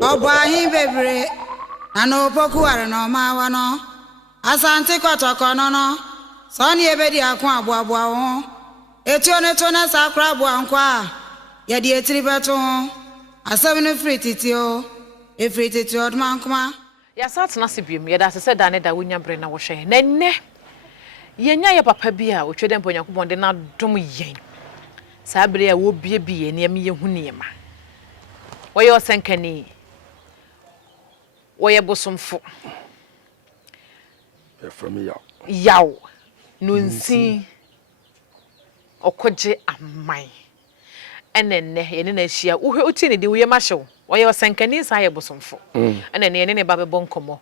Obahi bebre ano poku are no ma wa no asante kotoko no no so ni ebedi akwa aboabo ho etuo ne to na sakra abo ankwa ye de etiri beto ho asem no frititio e frititio odmankoma ya satna sibiem ye da se da ne da wonya bre na wo hwe na nne yenya ye papa bi a otwede mponyankopon de na dom yen sa bre a wo bie bie ne me ye hu ne ma wo ye osenkani wo ye bosomfo from yaw no nsi okoje amai enenne ye ne na hia wo hwe oti ne de wo ye mahyew wo ye osenkani sa ye bosomfo enenne ye ne ba bebo nkomo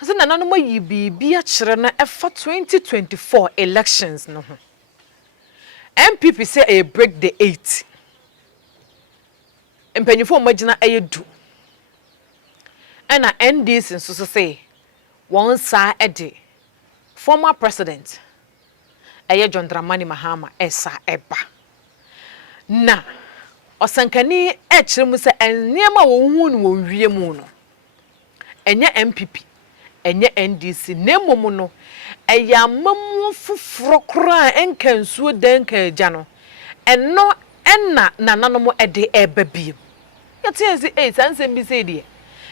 ase na nanu yi bibi a kire na efa 2024 elections no ho MPP say a break the 8 empanyifo magina ayedu ena NDC nso say one sa ede former president John Dramani Mahama esa eba na osankani kire mu say enema wo hu no wo wie mu no enye MPP enye NDC nemomu no eyamamu fufuro kura enkansuo denka agya no eno enna nananom ede ebabiem yetienzi sansem bi say de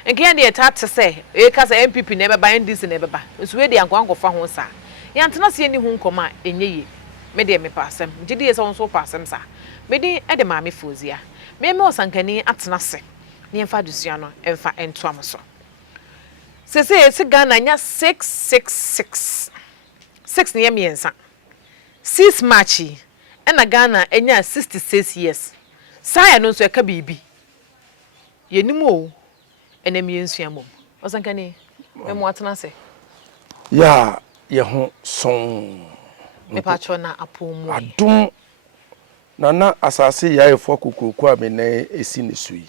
enke de tate say e ka say MPP na ebeba NDC na ebeba nsuwe de ankwankofa ho sa yantena se ni hu nkoma enye ye me de me pasem gidi ye so nso pasem sa me de ede maame fozia me osankani atena se ne emfa dusua no emfa entoam so se Ghana nya 666 6 ne yemiensa 6 Marchi ena Ghana enya 66 years saya no so eka bibi yenim o ena miensua mom osankani me mo atena se ya ye ho son me pacho na apomu adum na asase ya efo kokoku a me na esi ne sui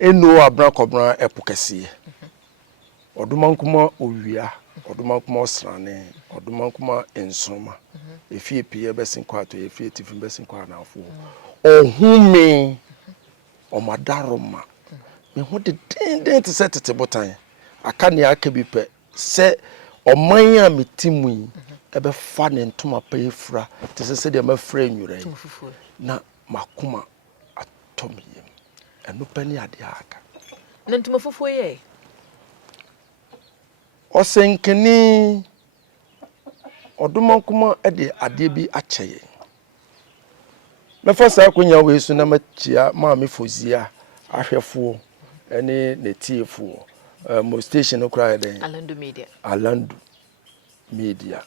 eno abra kobra epokese odumankuma owia odumankuma osrane odumankuma ensoma efie pie besin kwato efie tifin besin kwa na afo ohume omadaroma me ho de den te setete botan aka ne aka bi pe se oman a metimu ebe fa ne ntoma pa efura te se de mafra nwure na makuma atomiyem eno pani ade aka na ntoma fufuo ye osenkeni odumankuma ede ade bi acheye mefa sa konya we su na machia maame fozia ahwefo ene netiefo mo station okra den Alandu Media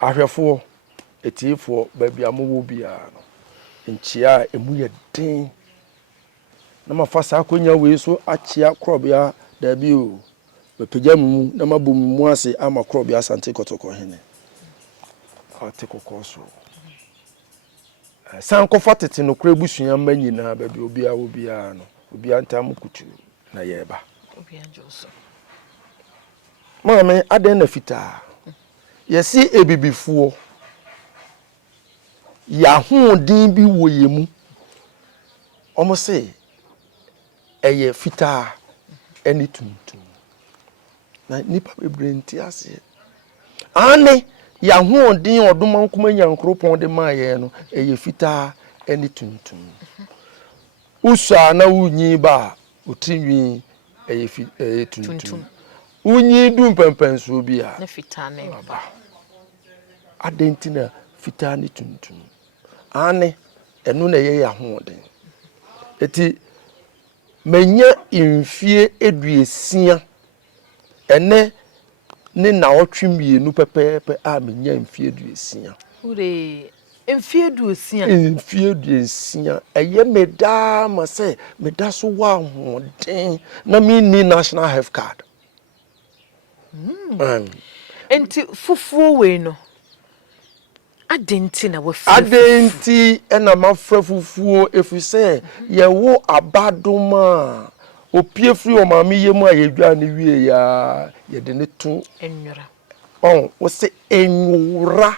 ahwefo etiefo babia mo bia no nchia emu ye den na mafa sa konya we su achia krobia da bi o bepejamu na mabom mu ase ama krobia asante kotoko hene ate kokoso san kofa tete no kra busua manyina ba bi obia no obia ntam kutu na yeba obia joso mama aden na fita yesi ebibifuo ya hodin bi woyemu omo se eye fita eni tuntum na nipa bebrenti ase ane ya hodin odumankuma nyankropon de maye no eye fita eni tuntum usa na unyi ba utinwi eye tuntum unyi dum pempenso bia na fita na ba adentina fita ni tuntum ane enu na ye ya hodin eti menya imfie eduesia ene ne na otwemienu pepepe a menya imfie eduesia ure imfie eduesia eye meda ma se meda so wa hodin na me ni national health card enti fufuo we no adenti na wafi adenti ena mafra fufuo efise ye wo abadoma opie free o maami yemu ayedwa ne wie ya ye de ne to enwura wo se enwura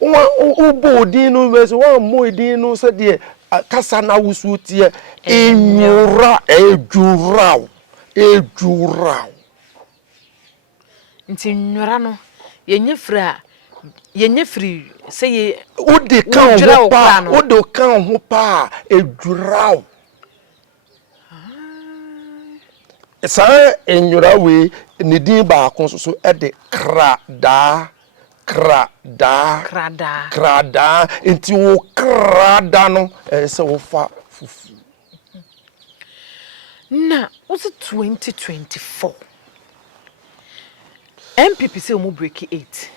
wo bodin no be so wo mo edin no se de kasa na wusu tie enyura ejuraw nti nwura no yenye free say ye odi kan ho pa ejuraw sa enyura we ne din ba kon so e de krada enti wo krada no se wo fa fufu na was 2024 MPP say omo break 8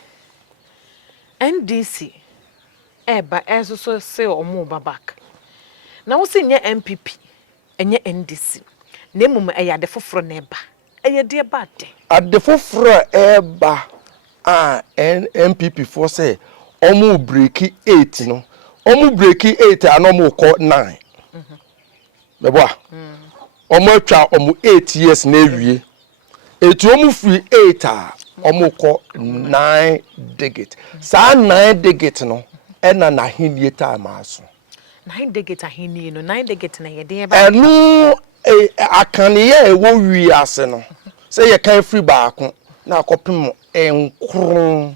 NDC eba so say omo back na wo say nye MPP enye NDC na emum eyade foforo na eba eyade eba de ade foforo eba MPP for say omo break 8 no omo break 8 and omo ko 9 bebo omo atwa omo 8 years na ewie etu omo free 8 omo ko 9 digit sa 9 digit no ena na hinie time aso 9 digit ahini no 9 digit na yede eba enu akaniye ewo wi ase no say ye kan free baako na akopem enkron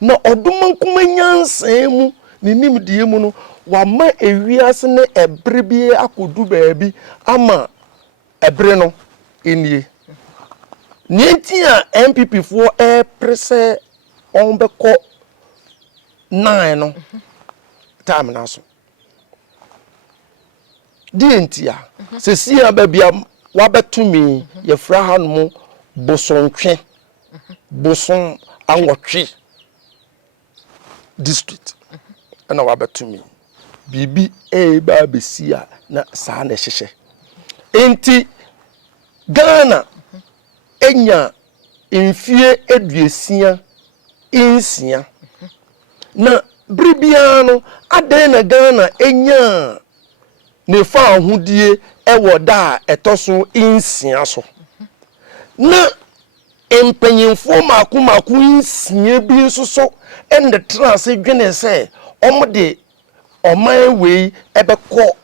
na odumankuma nyansan mu ni nimdie mu no wa ma ewiase ne ebre bi akodu baabi ama ebre no enie nientia MPP fo prese on beko 9 no time na so dientia sesia babia wabetumi ye fra hanom bosontwe boson anwotwe district ana wabetumi bibi ba besia na saa na hyehye enti Ghana enya mfie eduesia insia na bribiano aden na Ghana enya ne fa ahudie ewo da etoso insia so na empanyimfo maku insia bi nso so ende trans dwene se omde oman wei ebekọ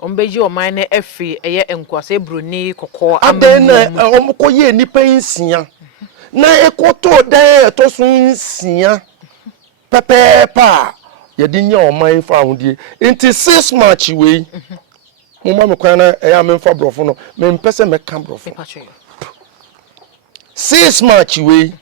ombeji oman na efi eye enkwase broni kokọ aden na omkọ ye nipa insia na ekoto da etoso insia pepepa yedinya oman fa ahudie enti 6 March wei mama me kwana eya memfa brofo no mempese meka brofo 6 March we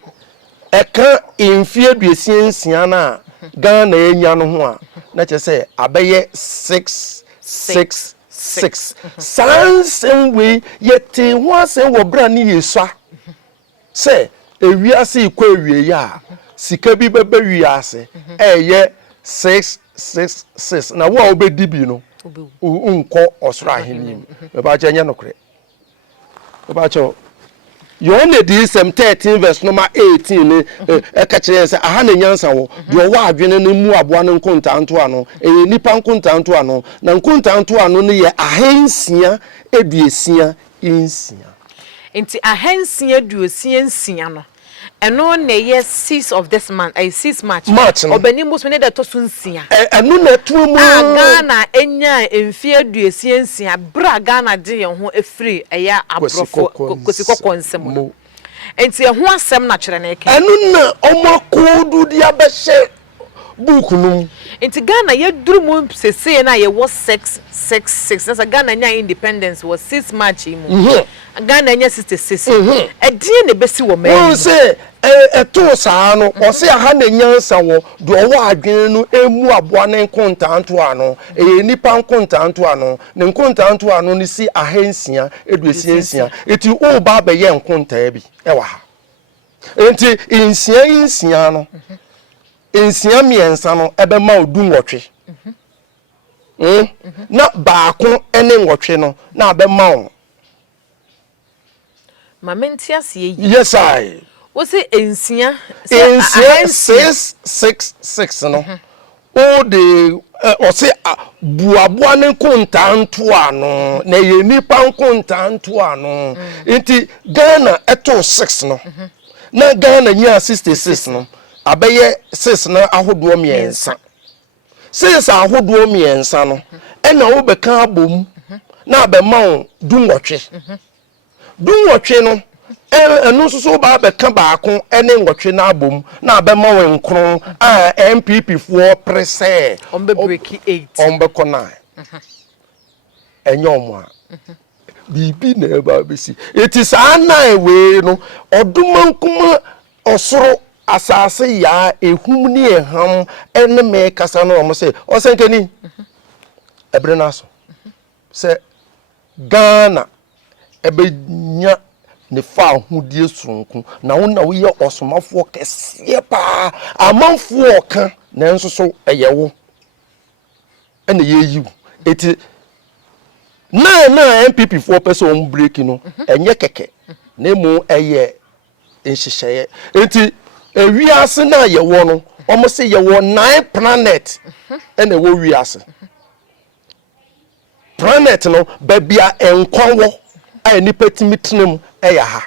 eka emfie duesia na Ghana enya no ho a na che se abeye 666 sansem we yete ho asem wo bra ne yesua se ewiase ikwa ewie ya sika bi bebe wiase eye 666 na wo obedi bi no unko osra hinim ba cha nya nokre ba cha you only the 13 verse number 18 ne eka kire se aha na nyansa wo de wo adwene ne mu aboa ne nkontanto ano nipa nkontanto ano na nkontanto ano ne ye ahensia eduesia insia enti ahensia eduesia nsia no eno na ye 6 of this month 6 March obani mos me da to so nsia eno na tumu Ghana enya emfie aduesia nsia bra Ghana de ye ho efiri eya abrofo kosiko konsem enti ho asem na kire na eke eno na omakodu dia behye book num enti Ghana ye duru mu sese na ye wo 666 na Ghana nya independence was 6 March mu Ghana nya 66 edie ne besi wo man won say eto saa no o say aha na nyansa wo do wo adwene no emu aboa ne nkontanto ano nipa nkontanto ano ne nkontanto ano ne si ahensia eduesia eti o ba be ye nkontaa bi ewa ha enti insia no insia miensa no ebe ma odu nwotwe na baako ene nwotwe no na abe ma o mamenti asiye yes I wo se ensia 666 no o de o se buaboa ne kontanto ano na ye nipa kontanto ano enti Ghana eto 6 no na Ghana nya 66 no abeye 6 na ahodo miensa since ahodo miensa no na wo beka abom na abema wo dunwotwe no enu so ba beka baako ene ngotwe na abom na abema wo nkron a MPP fo prese ombe break 8 ombe kona enyomo a bibi na eba besi eti ana ewe no odumankuma osoro asase ya ehum ni eham ene me kasa no omo se osenkeni ebre naso se Ghana ebenya ne fa ahudie sonku na wo ye osomafo kese pa amanfo oka na enso so eyewo ene yeyiwu eti na MPP for person break no enye keke na mu eye enhyehyeye enti ewiase na yewo no omo se yewo 9 planet ene wo wiase planet no babia enkwawo a nipa timitinem eya ha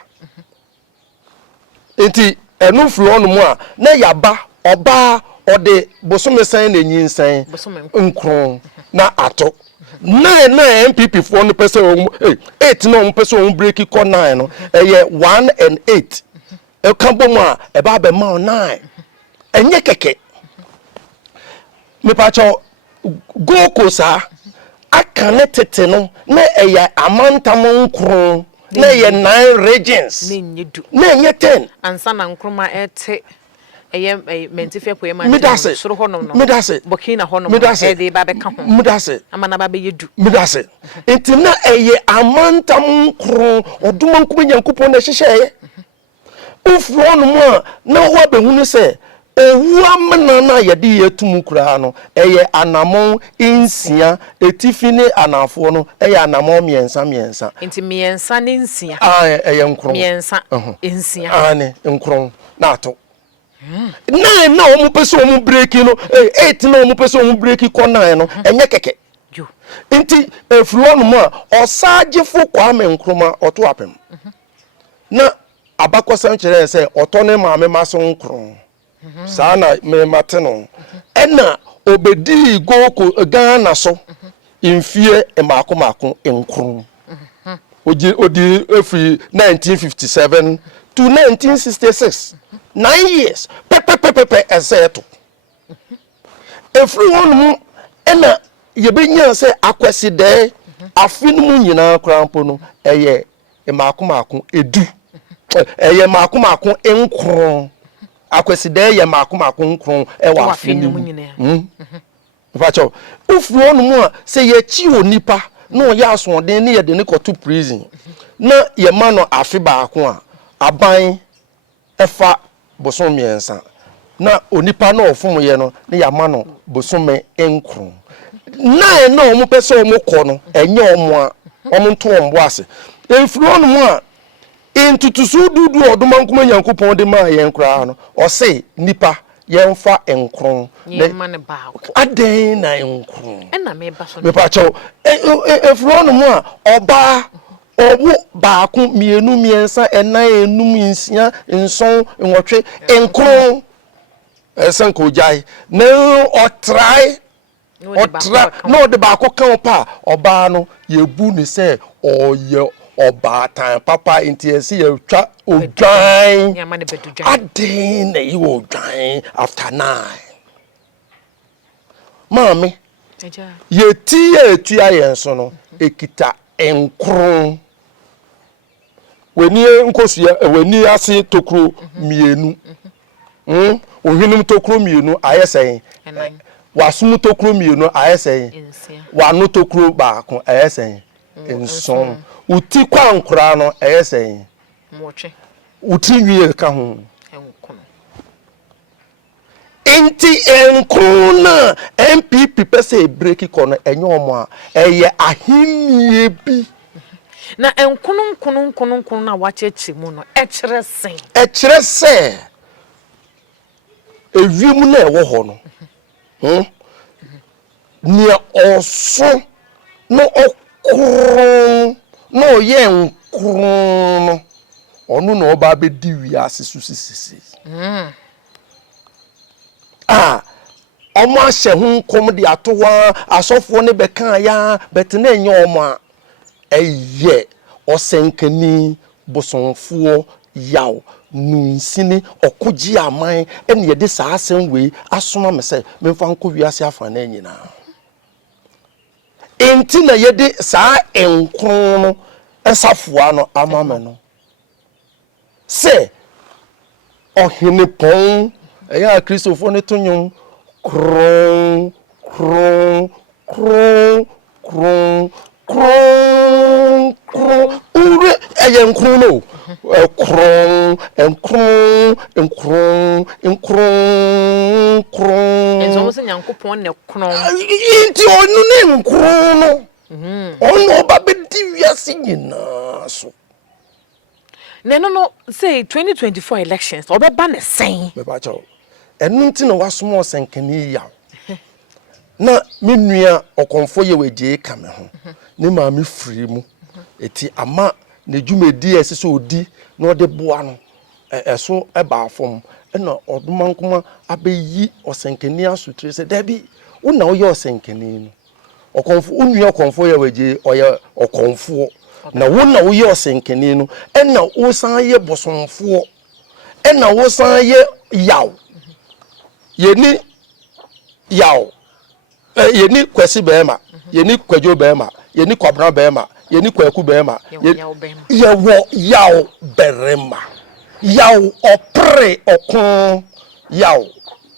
enti enu flo no mu a na yaba oba ode bosomesan na nyinsan nkron na ato na MPP for no person 8 no person break ko 9 no eye 1 and 8 e kan bomu a e ba be ma 9 enye keke me pa cho go ko sa akane tete no na eye amantam nkron na eye 9 regions na enye 10 ansa na nkroma ete eye mentifia po ema soro hono no medase bokina hono e de ba be ka ho medase amana ba be yedu medase enti na eye amantam nkron odumankum nyankopon na hyehye ufro no mu a na ho be hunu se owu amana na yede yetum kura no eye anamon insia etifine anafo no eye anamon miensa enti miensa ne nsia eye nkron miensa nsia ane nkron na ato na omu pese omu break no 8 na omu pese omu break ko 9 no enye keke yo enti eflo no mu a osagefo kwa me nkroma oto apem na abakosan kire se oto ne maame maso nkron sana me mate no ena obedi go Ghana so infie emako nkron odi every 1957 to 1966 9 years pepe eseto everyone ena yebenya se akwesi de afinu mu nyina krampo no eye emako edu eye mako nkron akwesi de ye mako nkron e wa afinu mu nyina facho ufuro no mu a se ye chi onipa no ya asonden ne ye de ne koto prison na ye ma no afi baako a aban efa bosom miensa na onipa na ofum ye no ne ya ma no bosome nkron na omu pese omu kọ no enye omu a omu nto ombo ase efuro no mu a intutusu dudu odumankuma nyankopon de ma ye nkra no o se nipa ye mfa nkron ye ma ne baako aden na nkron na me ba so me pa cho efuro no mu a oba owo baako mienu miensa enan enum nsia nson nwotwe nkron esen ko jai na otrai no de baako kan pa oba no yebu ni se oye oba tan papa intiesi ye twa odwan ya ma ne bedu dwan adin na yi odwan after 9 mami eja ye ti etu ayenso no ekita nkron weni nkosia weni ase tokro mienu ohwinum tokro mienu ayesen wasum tokro mienu ayesen wanu tokro baako ayesen enson uti kwa nkura no ayesen motwe uti wie ka ho enkono enti enkona MPP pese break kono enye omo a eye ahimie bi na enkono na wachechi mu no ekire se ewiemu na ewo ho no ni oso no okron no ye nkron no onu na oba be di wi ase susisisi omo ahye ho kom de atowa asofo ne beka ya betena enye omo a eye osenkani bosonfo yaw nunsini okoji aman ene ye de saa asem we asoma me se memfa nko wiase afa na nyina enti na ye de saa enkron no esafoa no amame no se ohene pon eya kristofo ne tonyon kron kron kron kron kron kron ure eyenkron no kron enkron enkron enkron kron enzo mo se nyankopon ne kron inti onu ne nkron no onu oba bedi wiase nyina so no say 2024 elections obeba ne sen me ba chawo enu nti na wasomo senkani yaw na menua okonfo ye weje ka me ho ne ma me firi mu eti ama ne dwumedi esese odi na ode boa no eso eba afom na odumankoma abeyi osenkani asutire se dabi una wo ye osenkani no okonfo unua okonfo ye weje oye okonfo na wo na wo ye osenkani no na wo san ye bosonfo na wo san ye yaw yeni yaw yeni kwesi bema yeni kwajo bema yeni kwabra bema yeni kwaku bema yewo yaw berema yaw opre okon yaw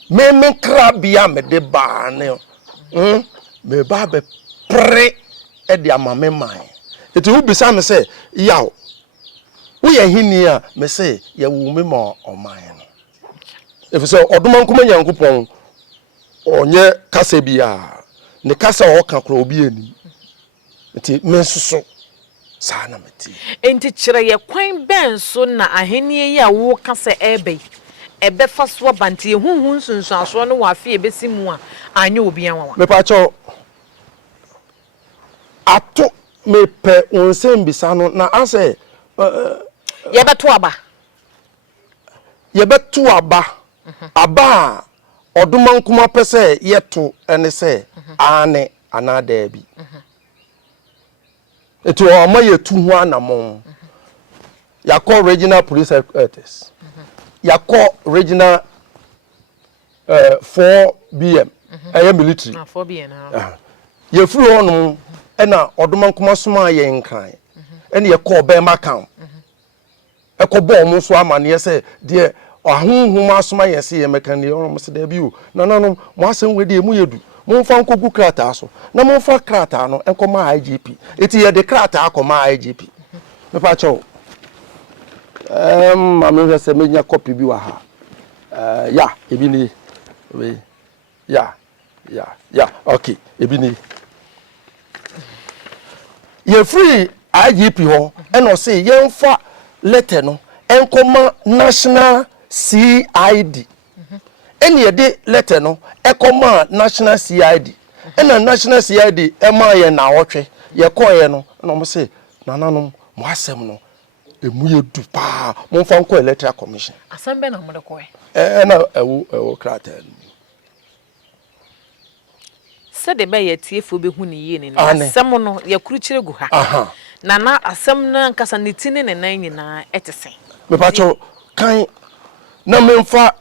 meme krabia me de ba ne me ba be pre e de amame man eti wo bisa me se yaw wo ye hini a me se ye wo me ma oman no efise odumankoma nyankopon onye kasa bia ne kasa oka kro obi ani nti mensuso saa na meti enti kire ye kwan ben so na ahenie yi a wo kasa ebe fa so bante ehunhun sunsuaso no wa afie besimu a anya obi anwa me pa cho ato me pe onsem bisa no na ase ye beto aba aba odumankuma pese yeto ene se ane anada bi eto o ma yetu ho anamon yakọ regional police headquarters yakọ regional 4BM military 4BM ye furu hono ena odumankuma soma ye nkran ene ye ko be makam ekobo omo so amane se de ahunhum asoma ye se ye mekani o se da bi o nananom mo asem we de mu yedu mo fa nkogu krata so na mo fa krata no enkoma IGP eti ye de krata akoma IGP me pa cho mame se menya copy bi wa ha ya ebi ni we ya okay ebi ni ye free IGP ho eno say ye mfa letter no enkoma national CID eni ye de letter no ekoma national CID ena national CID ema ye na wotwe ye koye no na mo say nananom mo asem no emu ye du pa mo fa nko electoral commission asambe na mo de koye na ewo krata se de be ye tiefo be hu ni yie ni asem no ye kuruchire gu ha na asem na nkasa ne tini ne nan nyina etese me pa cho kan na memfa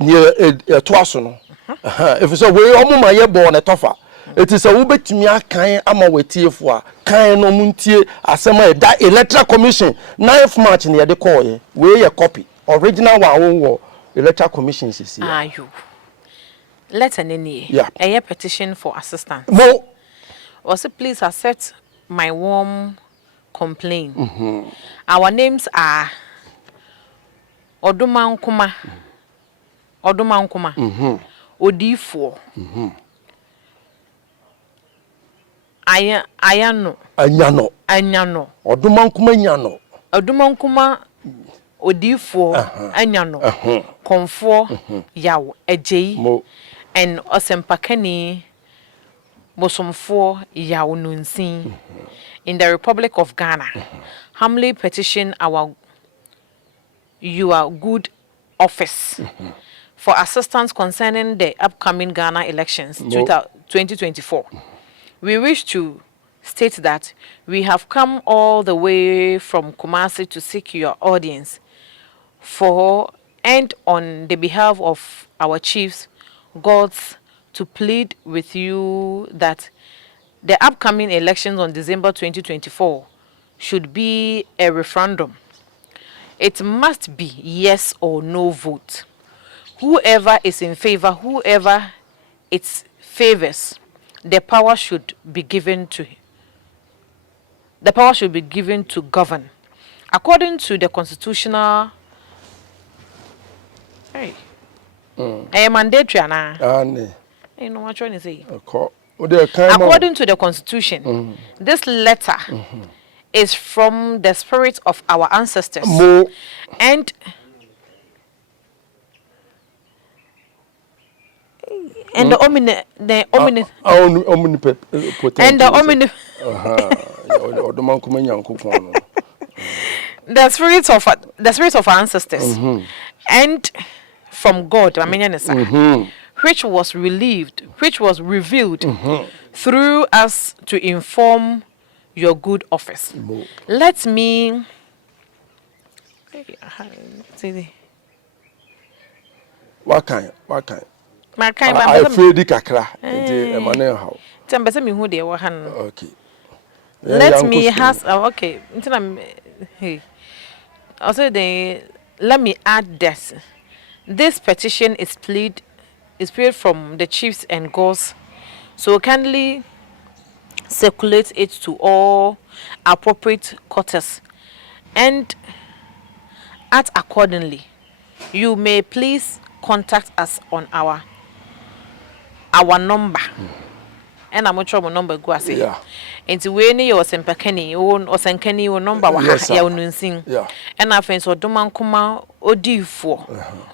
nye etoaso no if so we omuma ye bo ne tofa etise wo betimi akan ama wetiefo a kan no muntie asema e da electoral commission 9th March ne ye de call ye we ye copy original one wo electoral commission sisi ayo letter neni a petition for assistance mo also please accept my warm complaint. Our names are Odumankuma Odifo Anyano Odumankuma nyano Odifo Anyano Komfo Yaw Ejei and Osempakani Bosomfo Yaw Nunsin in the Republic of Ghana. Humbly petition your good office for assistance concerning the upcoming Ghana elections 2024. We wish to state that we have come all the way from Kumasi to seek your audience for and on the behalf of our chiefs, gods, to plead with you that the upcoming elections on December 2024 should be a referendum. It must be yes or no vote. Whoever is in favor, whoever it favors, the power should be given to govern according to the constitutional. Hey, mandatory na. You know what I'm trying to say? According to the constitution, this letter is from the spirit of our ancestors and the spirit of our ancestors and from God, which was revealed through us to inform your good office. Let me what kind? My kind I feel the kakra. Okay. Let me ask. Okay. Also, let me add this. This petition is plead from the chiefs and gods, so kindly circulate it to all appropriate quarters and act accordingly. You may please contact us on our number. And I'm not sure my number go say. Yeah. Into when you was empakani or senkani or number wa ya ununsin. Yeah. And I find so doman kuma odifo.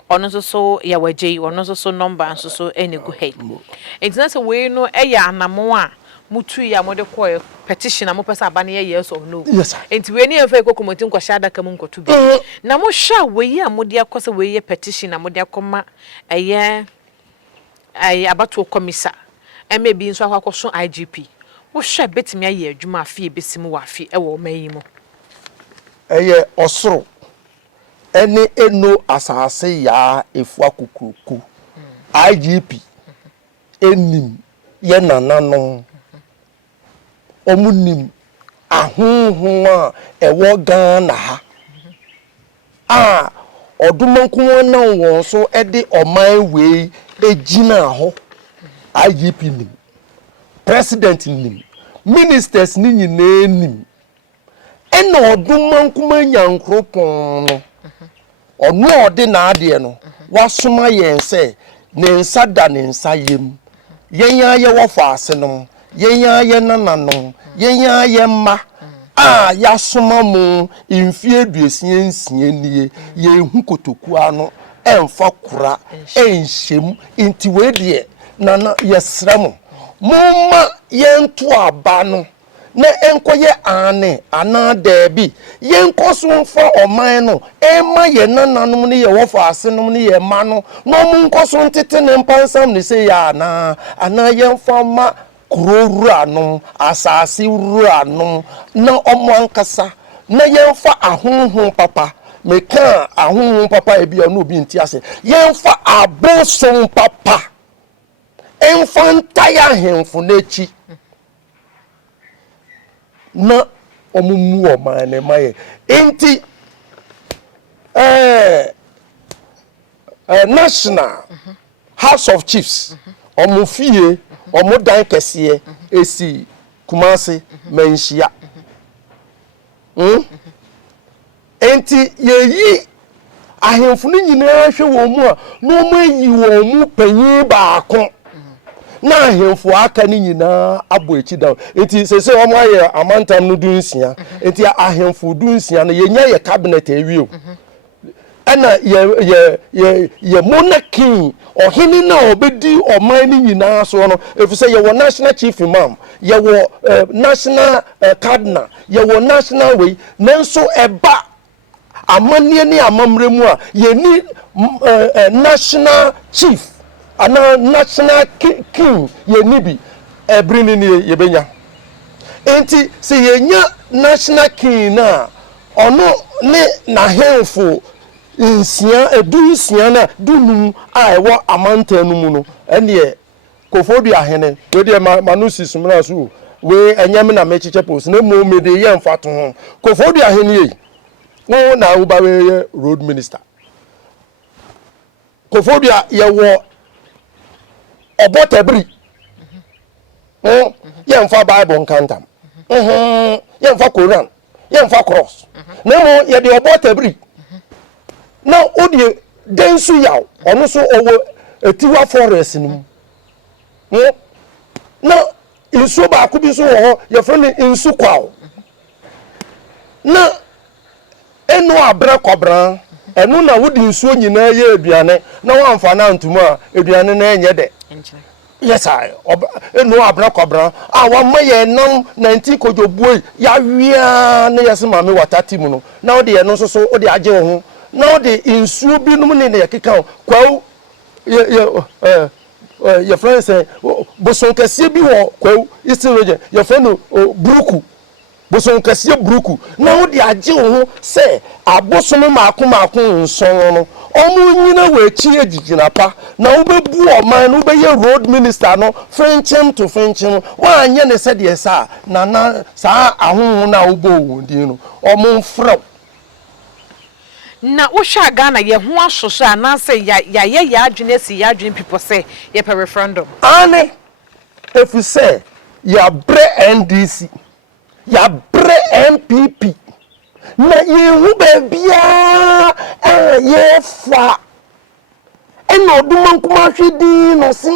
Ono so ya waje ono so number and so any go head. It's not a way no eya na mo a mutu ya mo de call petition na mo pesa aba na yes or no. Yes. Into when you ko komotin kwa shada ka mun ko to be. Na mo sha we ya mo de akosa we petition na mo de akoma eye abato komisa. And maybe in so IGP. What shall bet me a year, Juma fee, Bessimu wafi, a woman mayimo. A year or so. Any no as I say, ya, if wakuku. IGP. Enim. Yena nano. Omunim. Ahun e wogana ha. Odumankuwa na won so ede o my way ejina ho. IGP nim, president nim, ministers ni nyina nim. Ena oduma nkuma nyankropon no. Ono ode na ade no. Wasoma yen se ne nsa da ne nsa yem. Yenya ye wofa ase no. Yenya ye nananom, yenya ye mma. Ya soma mu imfie duesie nsie nie ye hu kotoku ano emfa kura enhyem inti we de nana yesramo mumma yentu abano na enkoye ane ana debi yenkoso mfa oman no ema ye nananom ne ye wofa asenom ne ye ma no no munkoso ntete ne mpansam ne se ya ana yemfa ma kurowuranom asase wuranom na omoankasa na yemfa ahonhon papa meka ahonhon papa ebi ono obi nti ase yemfa abosom papa enfanta ya hemfo n'echi na omumu omane maye enti National House of Chiefs omufie omodan kese esi Kumasi menhia enti yeyi ahemfo ni nyina hwe wo mu a no mayi wo mu panyi baako na ahemfo aka ni nyina abo echi da enti sese o mo aye amantam no dunsia enti ahemfo dunsia no yenya ye cabinet awie ana ye monarchy ohini na obedi oman ni nyina so no efuse ye wo national chief imam ye wo national cardinal ye wo national way nanso eba amanie ne amamre mu a ye ni national chief ana national king ye ni bi ebrini ni ye benya enti se ye nya national king na ono ne na henfo nsia edu nsia na dunum a ewo amanta no mu no ene kofodi ahene we de manusi sumra so we enyam na mechiche post na mo me de ye mfato ho kofodi ahene yi wo na wo ba we road minister kofodi ye wo obotabri ye mfa bible nkantam ye mfa Quran ye mfa cross na mo ye de obotabri na odi densu yaw ono so owo etiwa forest nim na insu ba ku bi so ho ye fene insu kwaw na enu abra kobran enu na wodi insu nyina ye aduane na wamfa na ntuma a aduane na enye de yes I enu abra kobran a wa maye nam 19 kojobuo ya wia na yesi mame watati mu no na odi enu so so odi age ho na odi insu bi num ne ye keka kwaw your friend say boson kase bi wo kwaw Eastern region your friend bruku boson kase bruku na wo de age wo say aboson maako nson no omu nyina we chi ejigina pa na wo bebu oman no be ye road minister no fenchem to fenchem wa anye ne se de sa na sa ahonho na wo bo wo din no omu mfra na wo hwa Ghana ye ho asoso ananse ya adwene si ya adwene people say ye per referendum ane if you say ya bre NDC ya bre MPP na ye hu be bia ye fa eno duma nkuma hwedi no se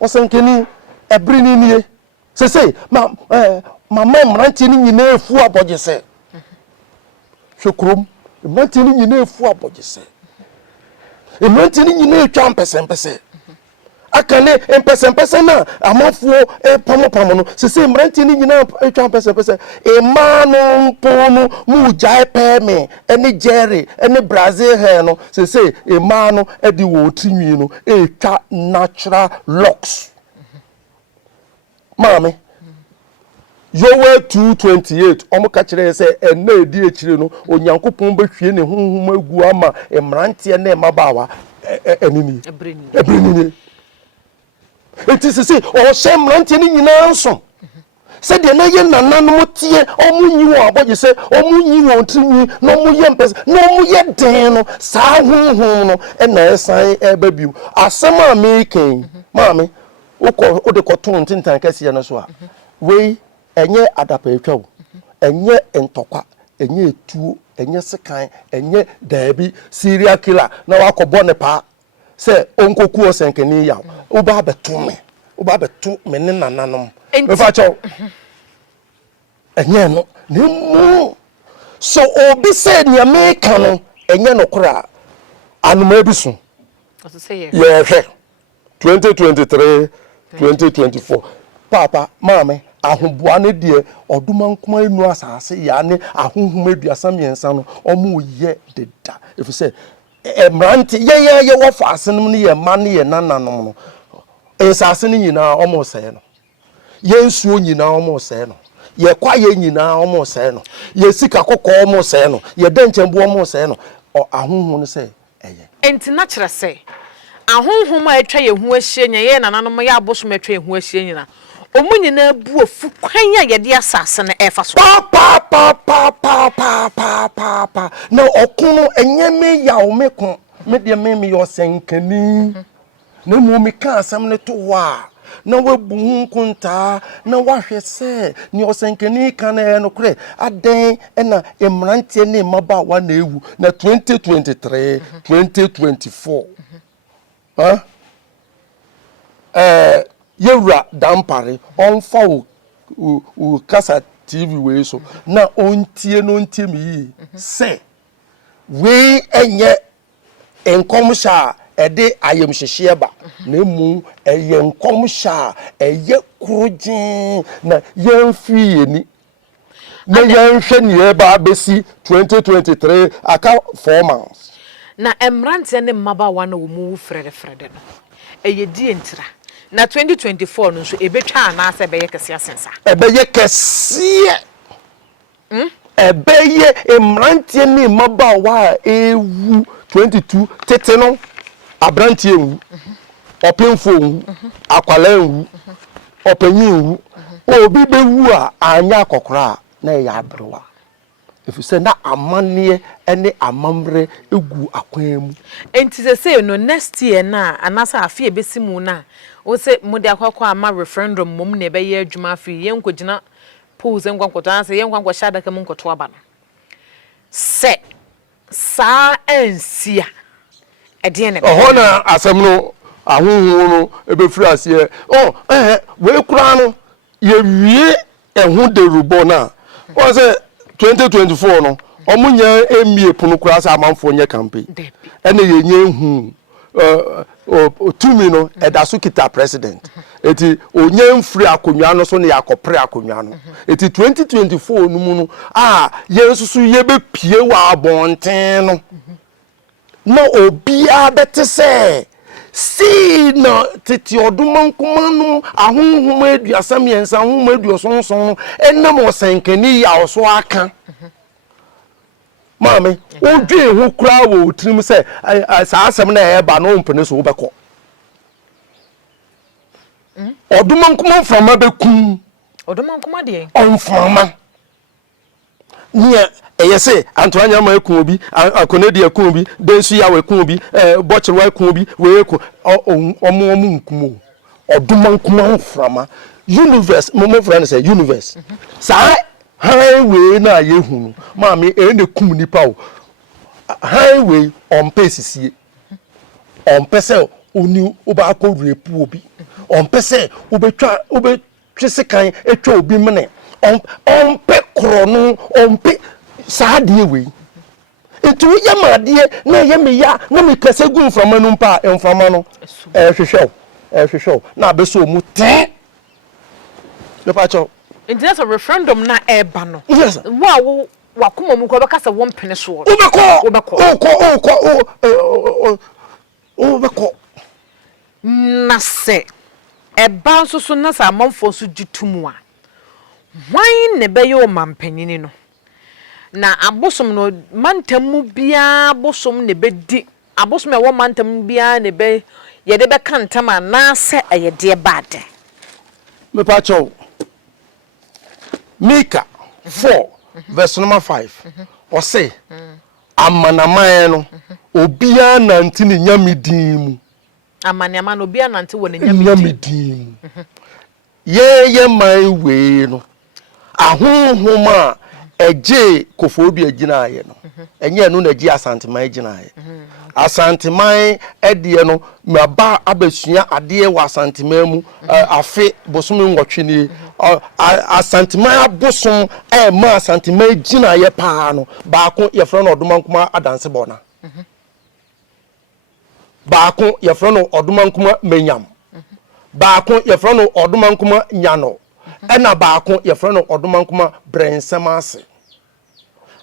o senkeni ebri ni nie se mama mranti ni nyina efu aboje se hwekrom mranti ni nyina efu aboje se mranti ni nyina etwa mpese akane empese na amafuo pamo no se mranti ni nyina etwa mpese emano mpono mu jai peme ene jerry ene brazil hair no se emano edi wo tinwi no etwa natural locks mame yowe 228 omo ka kire se ena edi ekire no onyankopon behwie ne honhom agu ama emrantie na emabawa enini ebrenini it is say o semrantie ni nyina nso se de na ye nananom tie omu nyi wo aboje se omu nyi wo tinwi no mu ye mpese no mu ye den no sa honhom no ena esan ebabiu asem american mame o de koton tintan kase no so a we enye adapa etwa wo enye entokwa enye etuo enye sekan enye daabi serial killer na wakobo ne pa se onkoku osenkeni ya oba beto me ne nananom me fa cho enye no ne mu so obi se ne America no enye no kura anuma ebisu so say yeah 2023 2024 papa mama ahoboa ne de oduma nkoma enu asase ya ne ahohom aduasa miensa no omo ye deda if you say emranti ye wo faasenom ne ye ma ne ye nananom no esase ne nyina omo se no ye nsuo nyina omo se no ye kwa ye nyina omo se no ye sika kokko omo se no ye denchembo omo se no ahohom ne se eye enti na kire se ahohom a etwa ye hu ahie nya ye nananom ya abosom etwa ye hu ahie nyina omunyi na bu ofu kwan ya ye de asase na efa so pa na okunu enyeme ya omeko me de me yo senkani na mu me ka asam ne to wa na wabu nkunta na wahwese ni osenkani kan na no kre aden na emrantie ne maba wa na ewu na 2023 2024 yewra dampare onfa o kasa TV we so na ontie no ntie mi se we enye enkomsha ede ayemhyehye ba na mu eye enkomsha eye kurugin na yemfi yeni na yɛnhwɛ ne yɛba abɛsi 2023 aka 4 months na emrante ne mmabaawa na wo mu frede no eye die ntira na 2024 no so ebetwa ana ase beye kese asensa ebeye kese ebeye emrante ne mmabaawa ewu 22 tete no abrante ewu openfo ewu akwala ewu opanyin ewu obi bewu a anya akokora na ya abrewa if you say na amane ene amamre egu akwan mu enti se no next year na anasa afi ebesimu na o se mode akwakwa ama referendum mom na ebe ye adwuma afi yenkogina polls enkwankoto anse yenkwankwo shada kam nkoto aba no se sa ensia ede ne na asem no ahunhu no ebefiri ase we kura no ye wie ehun de rubo na o se 2024 no omunya emie pono kura sa amanfo nye campaign ene ye nye hu tumi no edaso kita president eti onye mfiri akonwa no so ne yakopre akonwa no eti 2024 no mu no yensusu ye be pie wa abonten no no obia bete se si na titi odumankuma no ahunhuma aduasam yensa ahunhuma aduosonson enam osenkani ya oso aka mame odwe hu kra wo tirim se sa asem na eba no mpene so wobekọ odumankuma frama bekum odumankuma de onframa nia eyese antoanya ma ekun obi akonedi ekun obi densu ya wekun obi bochiri wa ekun obi we ekun omo nkumo odumankuma frama universe momo friend say universe sa highway na yehunu maami ene kum nipa o highway on pesisie on pese oni oba akọ repu obi on pese obetwa twese etwa obi mene on pe krono on pe saadie we etu yamade na yemiya na mekase gu mframa no mpa mframa no hwehwew na beso mu te lepa cho Indeed, a referendum na ebano. Yes. Wow, wakuma mu ko bekasa won pene so. Ubeko. Na se eba so na sa amanfo so gitumu a. Wan ne be yo mampanyini no. Na abosom no mantamu bia abosom ne bedi. Abosom e wo mantamu bia ne be ye de be kantama na se ayede bade. Me pa cho. Mika 4 verse number 5 or say amanamaye no obia nanti ne nyamedin mu amanama no obia nanti wo ne nyamedin ye mai we no ahonhoma eje kofobi aginaye no enye no na eje asanteman aginaye asanteman edie no maba abasua ade wa asanteman mu afe bosom nwotwe ni asanteman abosom ma asanteman aginaye paa no baako ye frɛ no odomankuma adanse bona baako ye frɛ no odomankuma menyam baako ye frɛ no odomankuma nyano ena baako ye frɛ no odomankuma brensemase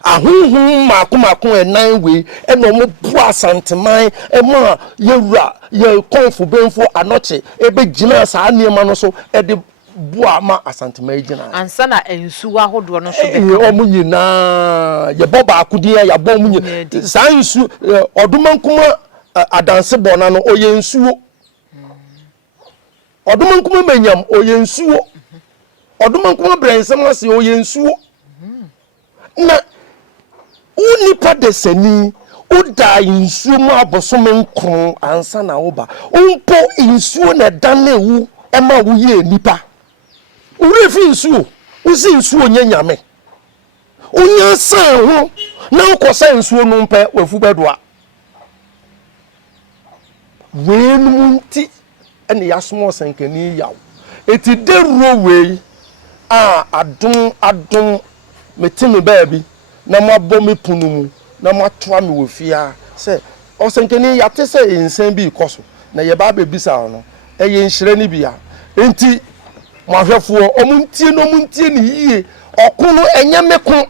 ahunhun makuma enan we ena mo bu asanteman ma yewura ye konfu benfo anoche ebe gina sa niema no so ede bua ma asanteman gina ansa na ensu ahodo no so be omu nyina ye boba akudie ya bom nyina sa ensu odomankuma adanse bona no oye ensuo odomankuma menyam oye ensuo odomankuma brensemase oye ensuo na unipa desani uda insuo mu abosome nkron ansa na oba umpo insuo na danewu ema wuye nipa urefi insuo uzi insuo nyanyame unya san ho na ukosa insuo no mpe wafu bedwa wenunti ene yasmo sankani yaw eti deruo we adum metimi baabi na mabo me punu mu na matwa me wofia se osenkeni yate se ensan bi ikoso na ye ba bebisa no eye nhire ni bia enti mo ahwefo omuntie no muntie ni yie okun no enye meko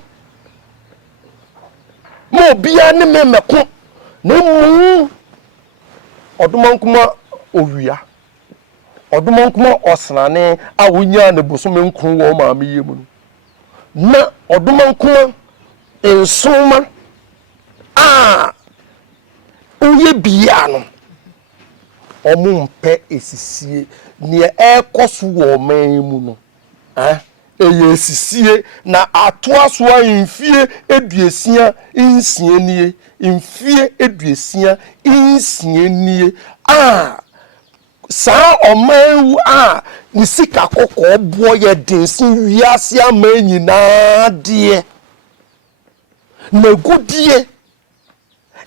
mo bia ne me meko na mu odumankuma owia odumankuma osrane a wonya ne bosome nkru wo maame yemu no na odumankuma ensoma oye bia no omumpe esisie ne ekoso wo man mu no eye esisie na atoaso amfie eduesia nsie nie mfie eduesia nsie nie sa oman ni sika kokko bo ye densin wiase amanyina de na gudie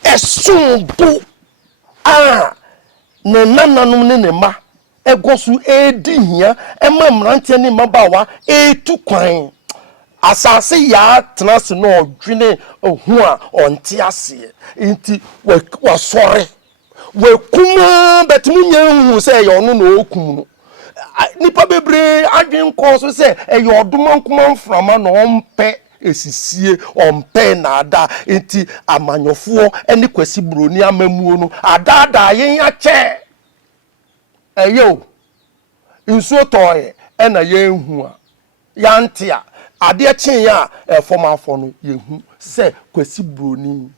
esumbu na nananum ne ma egosu edihia emamrante ne mabawa etu kwan asase ya tenase no odwene ohu a onte ase nti wasore we kuma betumunya hu se ye ono na okum no nipa bebre adwen ko so se ye odomankuma mframa na ompe esisie ompe na ada nti amanyofo eni kwasi broni amamuo no adada yen ache eyo nsuo toye ena yenhu a yantia ade chen ya efomafo no yehu se kwasi broni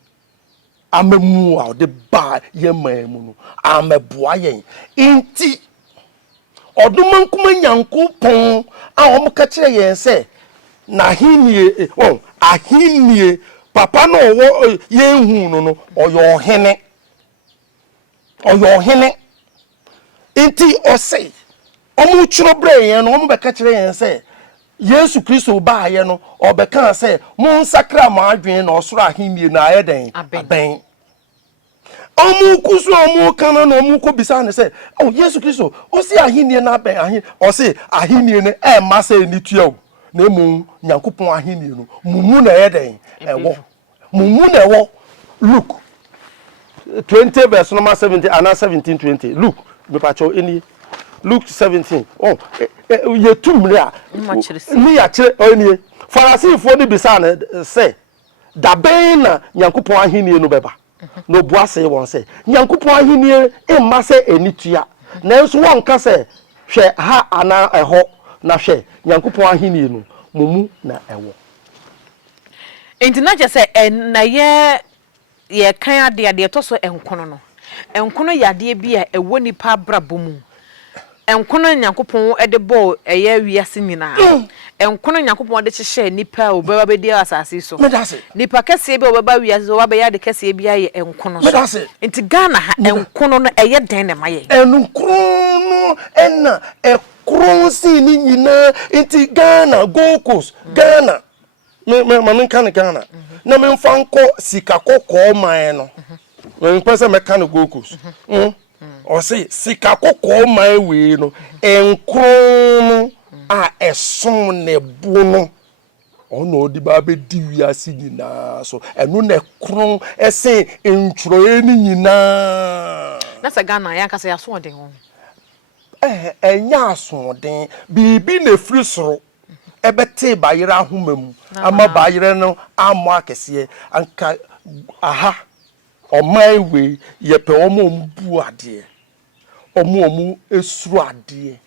amamu a de ba yemamu no ameboa yen nti odumankuma nyankopon a omka kire yen se na hinie ahinie papa no wo yenhu no oyo hene nti ose omu churo bre yen no omu beka kire yen se Yesu Kristo ba ye no obeka se mu nsakra ma adwen na osoro ahinie na ayeden aben omu kusu omu kana na omu ko bisa ne se Yesu Kristo o si ahinie na aben ahin o si ahinie ne ma se ni tua na emu nyankopon ahinie no mumu na ayeden ewo mumu na ewo Luke 20 verse number 17 and 17:20 Luke me pacho eni Luke 17 ye tumre a ni ya kire oni Farisifo ni bisa na se da ben na nyankopon ahinie no beba no buase won se nyankopon ahinie emma se enitua na nso won ka se hwe ha ana eho na hwe nyankopon ahinie no mumu na ewo enti na je se na ye kan ade to so enkono yade bi a ewo nipa brabomu enkono nyankopon ede bo eye wiase nyina enkono nyankopon de kyehye nipa obeba bedi asase so nipa kese bi obeba wiase oba ya de kese bi aye enkono so enti Ghana ha enkono no eye den ne maye enkono no enna ekronsi ni nyina enti Ghana Gold Coast Ghana me kan Ghana na me mfanko sika kokko man no me pese me kan Gold Coast o say sika kokko man we no enkron a eson ne bu no ono odi ba be di wiase nyina so enu ne kron ese entro ni nyina na sa Ghana ya kasa ya so oden ho enya asoden bibi na firi soro ebete bayire ahomam ama bayire no amo akese anka aha oman we yepe omo bu ade omo esuru ade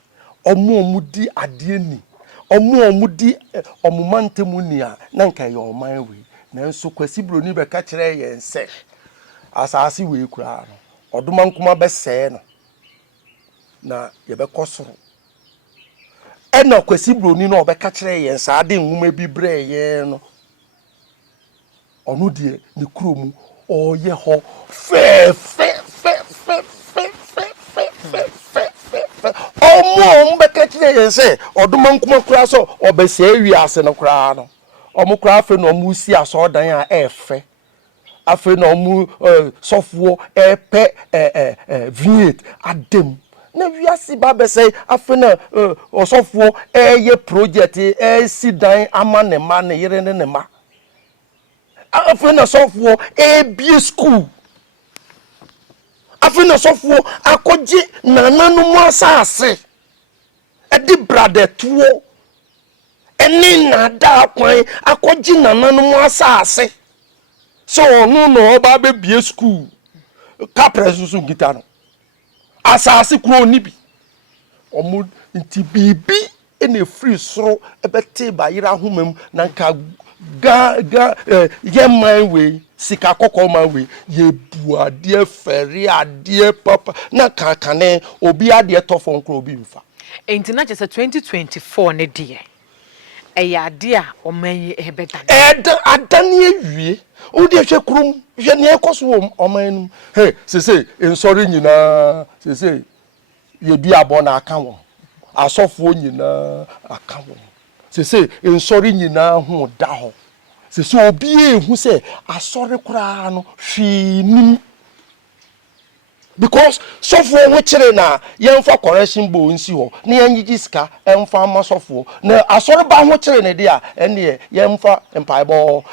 omo di ade ni omo di omumantemu ni a na nka ye oman we na nso kwasi broni be ka kire ye nse asase we kura no odomankuma be se no na ye be kosoro ena kwasi broni no obeka kire ye nsa ade nwuma bi bre ye no onu die ni kuromu oye ho fe omo mbeka kire ye nse odomankuma kura so obese wiase no kura no omo kura afa no omo si aso dan a efe afa no omo sofuo epe V8 adem na wiase ba be say afena osofuo eye project si dan ama ne ma ne yere ne ma afena sofuo bi school afena sofuo akoji nananu mu asase edi brother tuo eni na da kwan akoji nananom asase so onu no oba be bie school kapre susu ngita no asase kuro ni bi omo nti bibi ene free soro ebete ba yira homam na nka ga ye man we sika kokko man we ye bu ade feri ade papa na kakane obi ade tofo nkro obi mfa enti na chese 2024 ne die eya ade a oman ebeda adane awie odi hwe krum hwe ne ekoso oman num hey sese ensori nyina sese ye bi abona aka won asofo nyina aka won sese ensori nyina ho da ho sese obi ehu se asori kura no hwinim because sofo ho kire na yemfa correction bo nsi ho na yanyigi sika emfa ma sofo na asori ba ho kire ne dia ene yemfa empaibo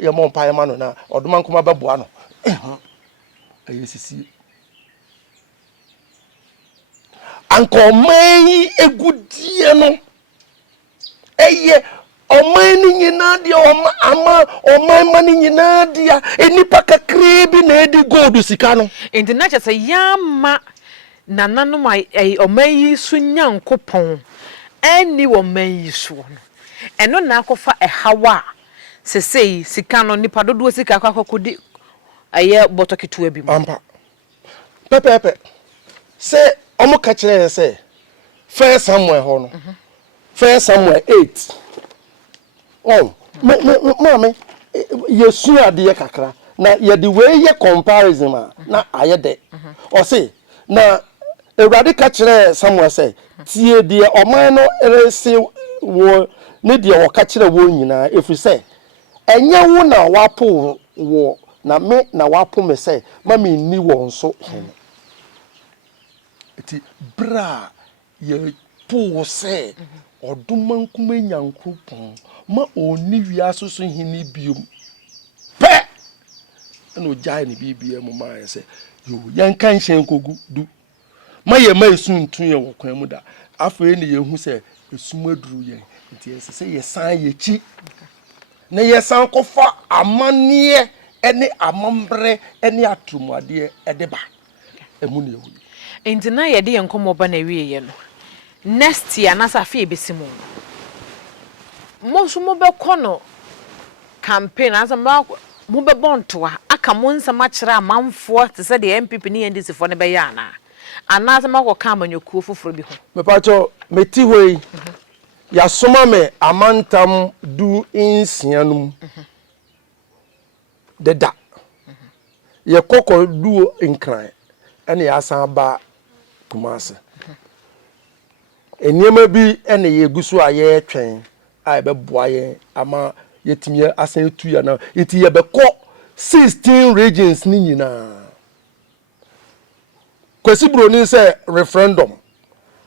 yemo empaima no na odoma nkoma beboa no ayesisi anko man egudie no eye oman ni nyina dia oman man nyina dia enipa kakre bi na edi gold sika no enti na chese yama nananom ai oman yi so nyankopon ani oman yi so no eno na akofa ehawa sesei sika no nipa dodo sika akakodi aye botoketu abi mu ampa pepe se omo ka kire se first Samuel ho no first Samuel 8 oh mama yesu ade kakra na ye the way ye comparison na aye de o se na ewrade ka kire Samuel se tie de oman no erese wo ne de wo ka kire wo nyina efi se enye wo na wapo wo na me na wapo me se mama ni wo nso eti bra ye po se oduma nkuma nyankopon ma oni wiaso so hini biom pe no jai ni bibia mu ma ye se yo yanka nhyen kogu du ma ye ma esuntu ye wokwan mu da afa ni ye hu se esumaduru ye nti se ye san ye chi na ye san kofa amanie ene amambre ene atrumuade edeba emu ne ehu enti na ye de yenkomo ba na wie ye no next year na sa fe besimu mo so mo be kono campaign as mo be bontoa aka mo nsama kira amanfo te se de MPP ni NDC fo ne be ya na anasa mako ka amanyokuo foforo bi ho me pacho meti hoi ya soma me amantam du insianum de da ye kokko du inkran ene ya san ba kumase eniema bi ene ye gusu aye twen a be boa ye ama yetimi asan tu ya na iti ye be ko 16 regions ni nyina kwesi broni se referendum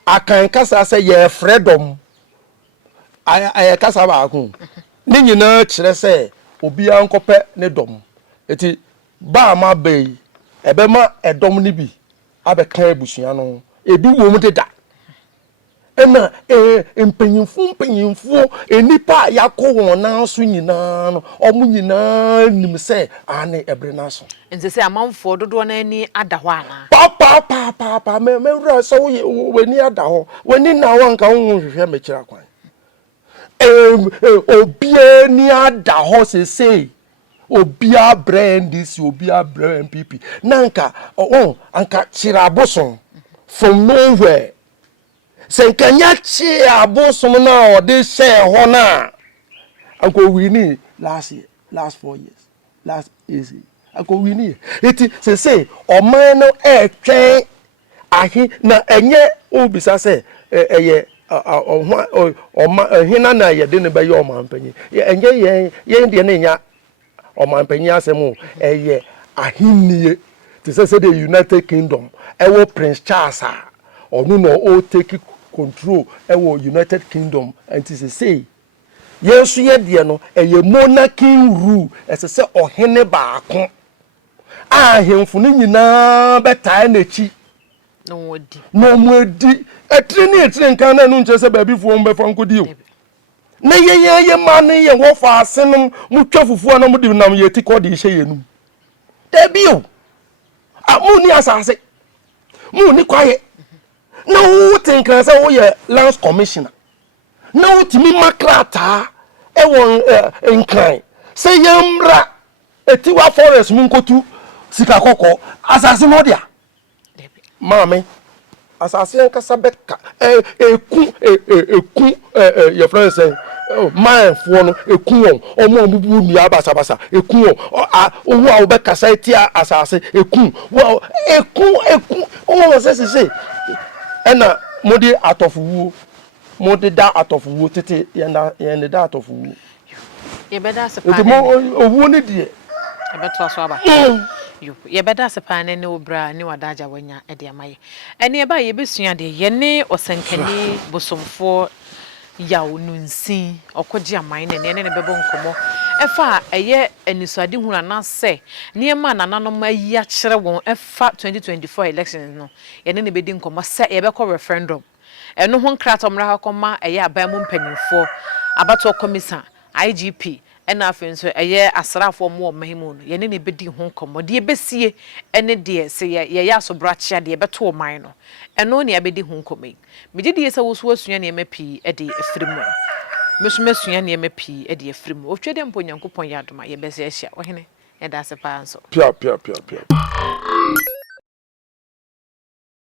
akan kasa se ye freedom ay kasa ba akun ni nyina kire se obi ankope ne dom eti ba ma be ebe ma edom ni bi abekan abusua no ebi wo mu deda ena empanyimfo enipa yakọ na so nyina no omu nyina nim se ane ebre na so nse se amanfo dodo na ani ada ho ana pa me wura so weni ada ho weni na wanka hu hwehwe me kira kwan obia ni ada ho sese obia brand this obia brand MPP nanka anka kira aboson from nowhere senkanya chi abosom na ode share ho na anko wini last 4 years last easy anko wini eti say oman no etwen ahi na enye obisa se eye hina na ye de ne be ye oman panyi enye ye de na nya oman panyi asem eye ahinie ti say the United Kingdom ewo Prince Charles onu no o take control ewo United Kingdom and say yesu ye de no eye monarchy rule ese ohene baako ahemfo ni nyina betai na chi no mo di etri nkan na no nche se ba bi fo mbe fa nkodi o na ye man ye wo fa asenum mu twa fufu na mu di nam ye ti ko de hye yenum da bi o mu ni asase mu ni kwaye na wo tinkan se wo ye lands commissioner na wo timi makrata e won nkan se yemra etiwa forest mu nkotu sika kokko asase no dia mama asase nkasa beka eku your friend say man fo no eku won omo bubu ni abasa eku won owo a obeka sai ti asase eku o se ena modi atofuwo modi da atofuwo tete yenda da atofuwo ye beda se pa owo ne die e beto so aba ye beda se pa ne obra ni wadaja wanya e de amaye ene e ba ye besua de ye ne osenkani bosomfo yawo nunsin okoji aman ne ne bebo nkomo efa eye enisuade huna na se niema nananom ayi a kire won efa 2024 elections no ye ne bedi nkomo se ye be ko referendum eno ho nkratom ra hakoma eye abamu mpanyimfo abato komisa IGP ena afenso eye asrafo mo mahimu no ye ne bedi ho nkomo de besie ene de se ye ya so brachia de beto o man no eno ne abedi ho nkomo megye de se wo so asua ne mapi e de efrimu mesumesua ne mapi e de efrimu otwede mpo nyankopon ya adoma ye bese ahia wo hene ye da se pa anso pia